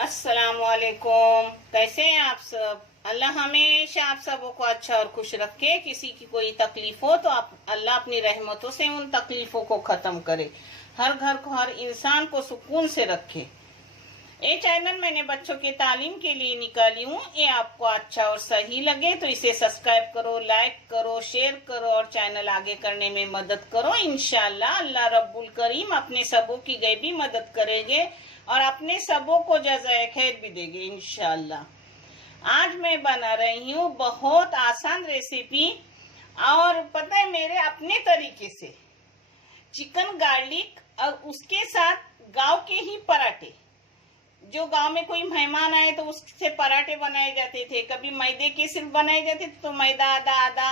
अस्सलामुअलैकुम। कैसे हैं आप सब? अल्लाह हमेशा आप सबों को अच्छा और खुश रखे। किसी की कोई तकलीफ हो तो अल्लाह अपनी रहमतों से उन तकलीफों को खत्म करे। हर घर को, हर इंसान को सुकून से रखे। ये चैनल मैंने बच्चों की तालीम के लिए निकाली हूँ। ये आपको अच्छा और सही लगे तो इसे सब्सक्राइब करो, लाइक करो, शेयर करो और चैनल आगे करने में मदद करो। इंशाल्लाह अल्लाह रब्बुल करीम अपने सबों की गैबी मदद करेंगे और अपने सबों को जज़ाए खैर भी देंगे इंशाल्लाह। आज मैं बना रही हूँ बहुत आसान रेसिपी और पता है मेरे अपने तरीके से चिकन गार्लिक और उसके साथ गांव के ही पराठे। जो गांव में कोई मेहमान आए तो उससे पराठे बनाए जाते थे। कभी मैदे के सिर्फ बनाए जाते थे तो मैदा आधा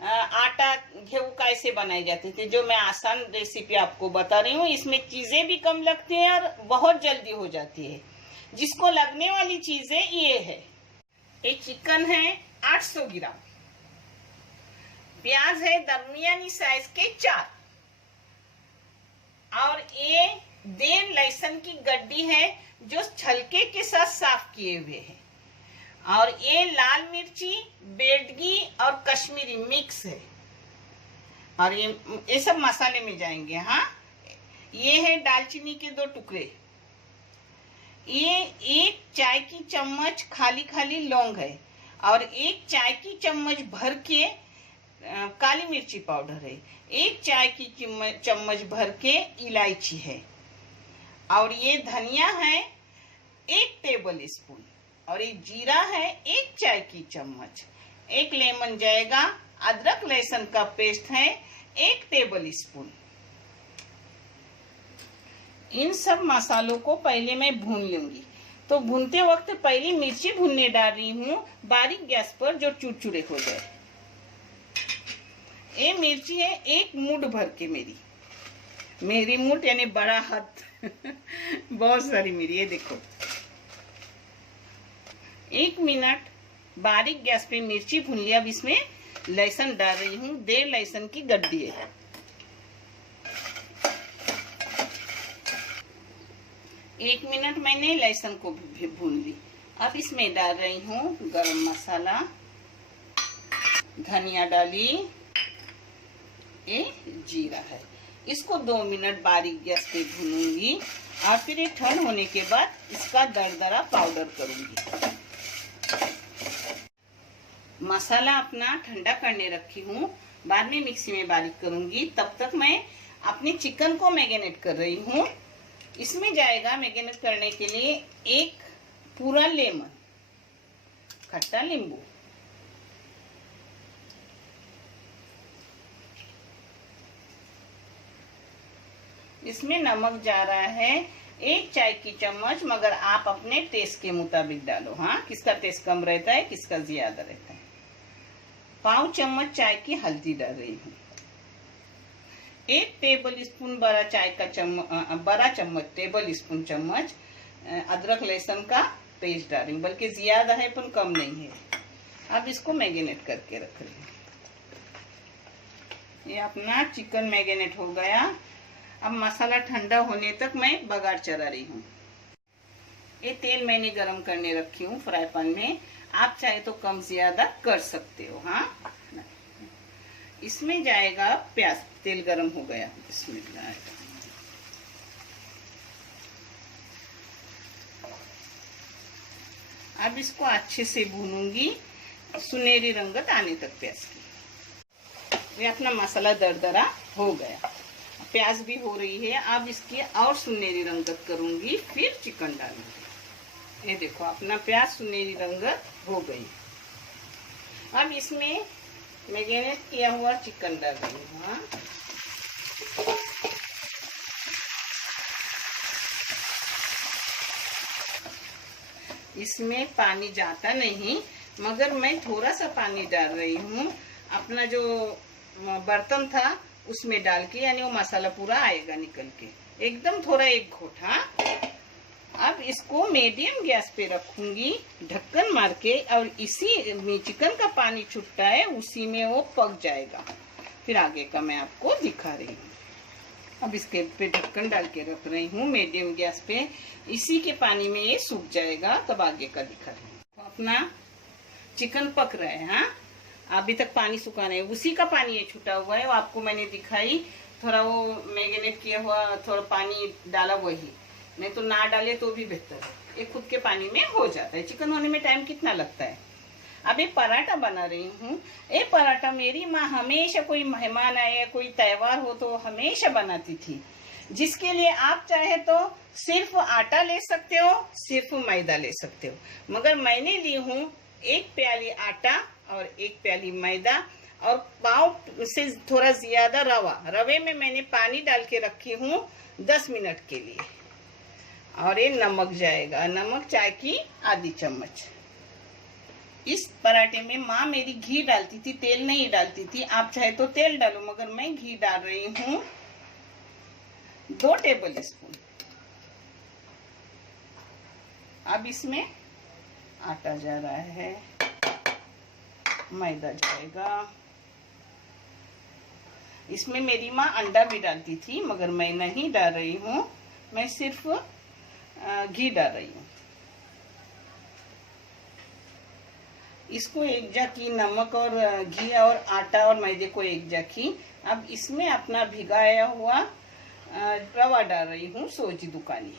आटा गेहूं का ऐसे बनाए जाते थे। जो मैं आसान रेसिपी आपको बता रही हूँ, इसमें चीजें भी कम लगती हैं और बहुत जल्दी हो जाती है। जिसको लगने वाली चीजें ये है, ये चिकन है 800 ग्राम, प्याज है दरमियानी साइज के 4 और ये 1.5 लहसुन की गड्डी है जो छलके के साथ साफ किए हुए हैं और ये लाल मिर्ची, बेडगी और कश्मीरी मिक्स है और ये सब मसाले में जाएंगे। हाँ, ये है दालचीनी के 2 टुकड़े, ये 1 चाय की चम्मच खाली लौंग है और 1 चाय की चम्मच भर के काली मिर्ची पाउडर है, 1 चाय की चम्मच भर के इलायची है और ये धनिया है 1 टेबल स्पून और ये जीरा है 1 चाय की चम्मच, 1 लेमन जाएगा, अदरक लहसुन का पेस्ट है 1 टेबल स्पून। इन सब मसालों को पहले मैं भून लूंगी। तो भूनते वक्त पहले मिर्ची भूनने डाल रही हूँ बारीक गैस पर जो चुरचुरे हो जाए। ये मिर्ची है 1 मुठ भर के, मेरी मुठ यानी बड़ा हाथ बहुत सारी मिर्ची। ये देखो 1 मिनट बारीक गैस पे मिर्ची भून लिया। अब इसमें लहसुन डाल रही हूँ, 1.5 लहसुन की गड्डी है। एक मिनट मैंने लहसुन को भी भून ली। अब इसमें डाल रही हूँ गरम मसाला, धनिया डाली, ये जीरा है। इसको 2 मिनट बारीक गैस पे भूनूंगी और फिर ये ठंड होने के बाद इसका दरदरा पाउडर करूंगी। मसाला अपना ठंडा करने रखी हूँ, बाद में मिक्सी में बारीक करूंगी। तब तक मैं अपने चिकन को मैरिनेट कर रही हूँ। इसमें जाएगा मैरिनेट करने के लिए 1 पूरा लेमन, खट्टा नींबू, इसमें नमक जा रहा है 1 चाय की चम्मच, मगर आप अपने टेस्ट के मुताबिक डालो। हाँ, किसका टेस्ट कम रहता है, किसका ज्यादा रहता है। 1/4 चम्मच चाय की हल्दी डाल रही हूँ, 1 टेबल स्पून बड़ा टेबल स्पून चम्मच अदरक लहसुन का पेस्ट डाल रही हूँ, बल्कि ज्यादा है पर कम नहीं है। अब इसको मैरिनेट करके रख रही हूँ। ये अपना चिकन मैरिनेट हो गया। अब मसाला ठंडा होने तक मैं बघार चला रही हूँ। ये तेल मैंने गरम करने रखी हूँ फ्राई पैन में, आप चाहे तो कम ज्यादा कर सकते हो। हाँ, इसमें जाएगा प्याज। तेल गरम हो गया, इसमें अब इसको अच्छे से भूनूंगी सुनहरी रंगत आने तक प्याज की। ये अपना मसाला दरदरा हो गया, प्याज भी हो रही है। अब इसकी और सुनहरी रंगत करूंगी, फिर चिकन डालूंगी। ये देखो अपना प्याज सुनहरी रंगत हो गई। अब इसमें मैरिनेट किया हुआ चिकन डाल रही हूँ। हाँ, इसमें पानी जाता नहीं, मगर मैं थोड़ा सा पानी डाल रही हूँ। अपना जो बर्तन था उसमें डाल के, यानी वो मसाला पूरा आएगा निकल के, एकदम थोड़ा 1 घोट। हाँ, अब इसको मीडियम गैस पे रखूंगी ढक्कन मार के और इसी में चिकन का पानी छूटता है, उसी में वो पक जाएगा। फिर आगे का मैं आपको दिखा रही हूँ। अब इसके पे ढक्कन डाल के रख रही हूँ मीडियम गैस पे। इसी के पानी में ये सूख जाएगा, तब आगे का दिखा रही हूँ। अपना चिकन पक रहा है। हाँ, अभी तक पानी सूखा नहीं, उसी का पानी ये छूटा हुआ है। वो आपको मैंने दिखाई, थोड़ा वो मैरिनेट किया हुआ थोड़ा पानी डाला वही, नहीं तो ना डाले तो भी बेहतर है। ये खुद के पानी में हो जाता है। चिकन होने में टाइम कितना लगता है। अब एक पराठा बना रही हूँ। ये पराठा मेरी माँ हमेशा कोई मेहमान आए, कोई त्योहार हो तो हमेशा बनाती थी, जिसके लिए आप चाहे तो सिर्फ आटा ले सकते हो, सिर्फ मैदा ले सकते हो। मगर मैंने ली हूँ 1 प्याली आटा और 1 प्याली मैदा और पाव से थोड़ा ज्यादा रवा। रवे में मैंने पानी डाल के रखी हूँ 10 मिनट के लिए। और ये नमक जाएगा, नमक चाय की आधी चम्मच। इस पराठे में माँ मेरी घी डालती थी, तेल नहीं डालती थी। आप चाहे तो तेल डालो, मगर मैं घी डाल रही हूँ 2 टेबल स्पून। अब इसमें आटा जा रहा है, मैदा जाएगा। इसमें मेरी माँ अंडा भी डालती थी, मगर मैं नहीं डाल रही हूँ। मैं सिर्फ घी डाल रही हूँ। इसको एक जाकी नमक और घी और आटा और मैदे को एक जाकी। अब इसमें अपना भिगाया हुआ रवा डाल रही हूँ, सोजी दुकानी।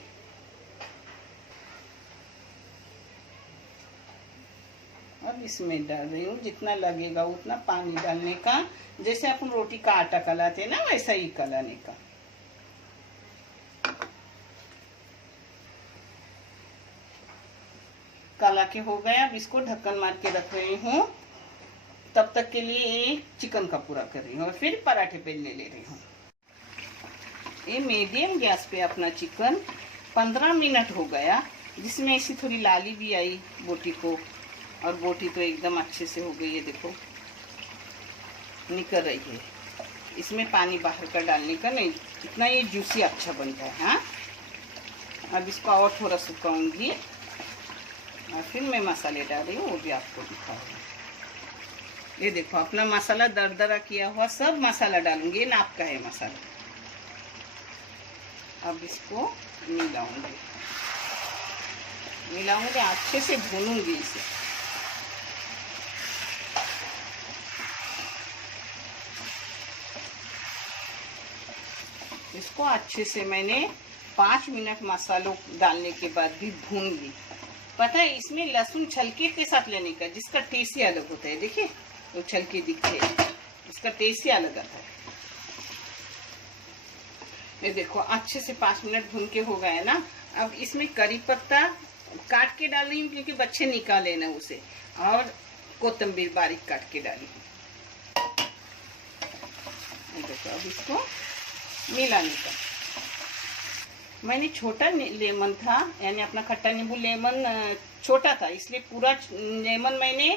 अब इसमें डाल रही हूँ जितना लगेगा उतना पानी डालने का। जैसे अपन रोटी का आटा कलाते ना, वैसा ही कलाने का। काला के हो गया। अब इसको ढक्कन मार के रख रही हूँ। तब तक के लिए चिकन का पूरा कर रही हूँ और फिर पराठे बेलने ले रही हूँ। ये मीडियम गैस पे अपना चिकन 15 मिनट हो गया, जिसमें ऐसी थोड़ी लाली भी आई बोटी को। और बोटी तो एकदम अच्छे से हो गई है, देखो निकल रही है। इसमें पानी बाहर का डालने का नहीं, इतना ये जूसी अच्छा बनता है। हाँ, अब इसको और थोड़ा सुखाऊंगी और फिर मैं मसाले डाल रही हूँ, वो भी आपको दिखा रही हूँ। ये देखो अपना मसाला दरदरा किया हुआ सब मसाला डालूंगी। ये नाप का है मसाला। अब इसको मिलाऊंगी अच्छे से भूनूंगी इसे। इसको अच्छे से मैंने 5 मिनट मसालों डालने के बाद भी भून ली। पता है इसमें लहसुन छलके के साथ लेने का, जिसका टेस्ट ही अलग होता है। देखिए तो छलके दिखते हैं, इसका टेस्ट ही अलग आता है। ये देखो अच्छे से 5 मिनट भून के हो गया ना। अब इसमें करी पत्ता काट के डाल रही हूँ, क्योंकि बच्चे निकाले ना उसे, और कोतंबीर बारीक काट के डाली हूँ। देखो अब इसको मिलाने का। मैंने छोटा लेमन था, यानी अपना खट्टा नींबू लेमन छोटा था, इसलिए पूरा लेमन मैंने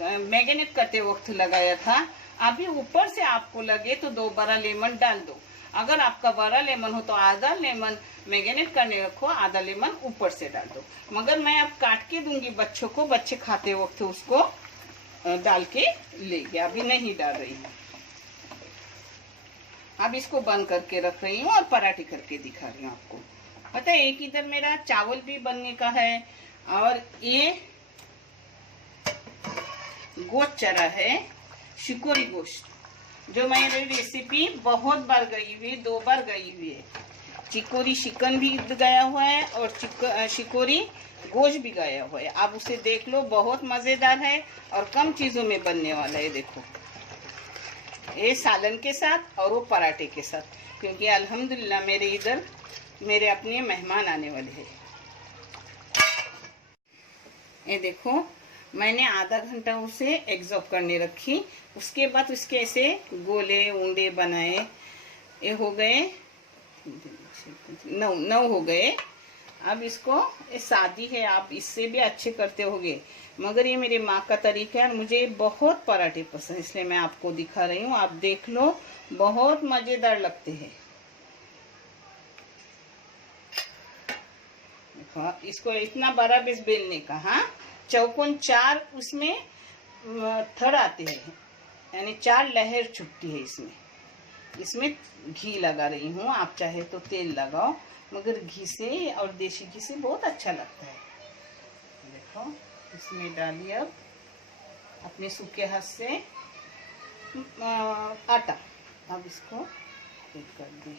मैरिनेट करते वक्त लगाया था। अभी ऊपर से आपको लगे तो 2 बड़ा लेमन डाल दो। अगर आपका बड़ा लेमन हो तो आधा लेमन मैरिनेट करने रखो, आधा लेमन ऊपर से डाल दो। मगर मैं अब काट के दूंगी बच्चों को, बच्चे खाते वक्त उसको डाल के लेंगे, अभी नहीं डाल रही हूँ। अब इसको बंद करके रख रही हूँ और पराठे करके दिखा रही हूँ आपको। पता है एक इधर मेरा चावल भी बनने का है, और ये गोश्त चरा है, शिकोरी गोश्त, जो मेरी रेसिपी बहुत बार गई हुई, 2 बार गई हुई है। चिकोरी चिकन भी गया हुआ है और शिकोरी गोश्त भी गया हुआ है। आप उसे देख लो, बहुत मजेदार है और कम चीजों में बनने वाला है। देखो ये सालन के साथ और वो पराठे के साथ, क्योंकि अल्हम्दुलिल्लाह मेरे इधर मेरे अपने मेहमान आने वाले हैं। ये देखो मैंने आधा घंटा उसे एग्जॉब करने रखी। उसके बाद उसके ऐसे गोले उंडे बनाए। ये हो गए 9 हो गए। अब इसको, ये शादी है, आप इससे भी अच्छे करते होगे, मगर ये मेरे माँ का तरीका है और मुझे बहुत पराठे पसंद, इसलिए मैं आपको दिखा रही हूँ। आप देख लो, बहुत मजेदार लगते हैं। देखो इसको इतना बड़ा बेस बेलने का। हाँ, चौकोन 4 उसमें थड़ आते हैं, यानी 4 लहर छुटती है इसमें। इसमें घी लगा रही हूँ, आप चाहे तो तेल लगाओ, मगर घी से और देसी घी से बहुत अच्छा लगता है। देखो इसमें डालिए अब अपने सूखे हाथ से आटा। अब इसको कर दी।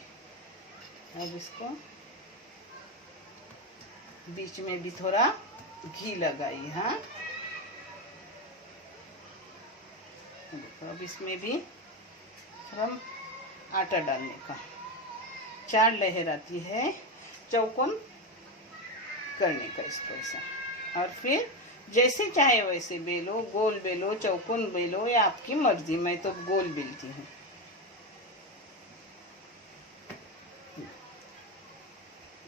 अब इसको बीच में भी थोड़ा घी लगाई। हाँ देखो अब इसमें भी हम आटा डालने का 4 लहर आती है चौकोन करने का इसको ऐसा, और फिर जैसे चाहे वैसे बेलो, गोल बेलो, चौकोन बेलो, या आपकी मर्जी। मैं तो गोल बेलती हूँ।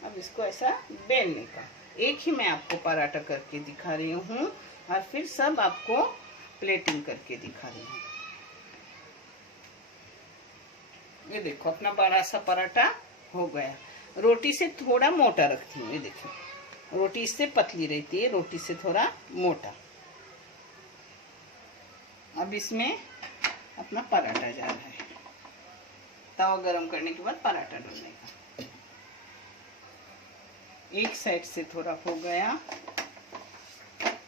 अब इसको ऐसा बेलने का, एक ही मैं आपको पराठा करके दिखा रही हूँ और फिर सब आपको प्लेटिंग करके दिखा रही हूँ। ये देखो अपना बड़ा सा पराठा हो गया। रोटी से थोड़ा मोटा रखती हूँ, ये देखो रोटी इससे पतली रहती है, रोटी से थोड़ा मोटा। अब इसमें अपना पराठा जा रहा है। तवा गरम करने के बाद पराठा डालने का। एक साइड से थोड़ा हो गया,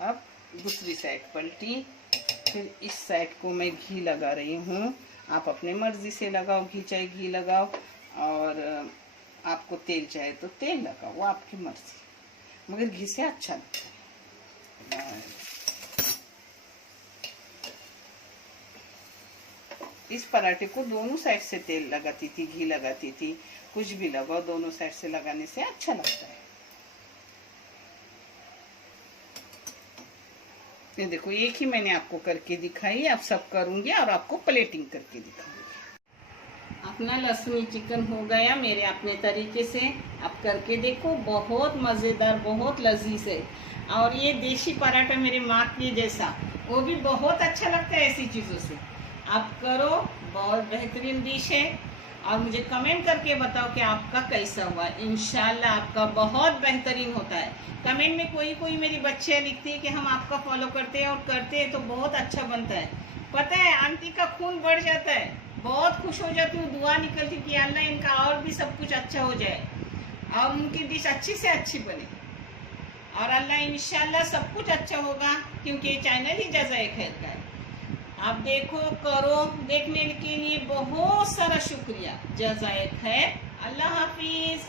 अब दूसरी साइड पलटी, फिर इस साइड को मैं घी लगा रही हूँ। आप अपने मर्जी से लगाओ, घी चाहे घी लगाओ, और आपको तेल चाहे तो तेल लगाओ, वो आपकी मर्जी, मगर घी से अच्छा लगता है। इस पराठे को दोनों साइड से तेल लगाती थी, घी लगाती थी, कुछ भी लगाओ, दोनों साइड से लगाने से अच्छा लगता है। ये देखो एक ही मैंने आपको करके दिखाई, अब सब करूंगी और आपको प्लेटिंग करके दिखाऊंगी। अपना लहसुनी चिकन हो गया मेरे अपने तरीके से, आप करके देखो, बहुत मज़ेदार, बहुत लजीज है। और ये देसी पराठा मेरे माँ के जैसा, वो भी बहुत अच्छा लगता है ऐसी चीज़ों से। आप करो, बहुत बेहतरीन डिश है। और मुझे कमेंट करके बताओ कि आपका कैसा हुआ। इंशाल्लाह आपका बहुत बेहतरीन होता है। कमेंट में कोई कोई मेरी बच्चियाँ लिखती है कि हम आपका फॉलो करते हैं और करते हैं तो बहुत अच्छा बनता है। पता है आंटी का खून बढ़ जाता है, बहुत खुश हो जाती हूँ, दुआ निकलती कि अल्लाह इनका और भी सब कुछ अच्छा हो जाए और उनकी डिश अच्छी से अच्छी बने। और अल्लाह इंशाल्लाह सब कुछ अच्छा होगा, क्योंकि ये चैनल ही जज़ाए खैर का है। आप देखो, करो, देखने के लिए बहुत सारा शुक्रिया। जज़ाए खैर। अल्लाह हाफिज।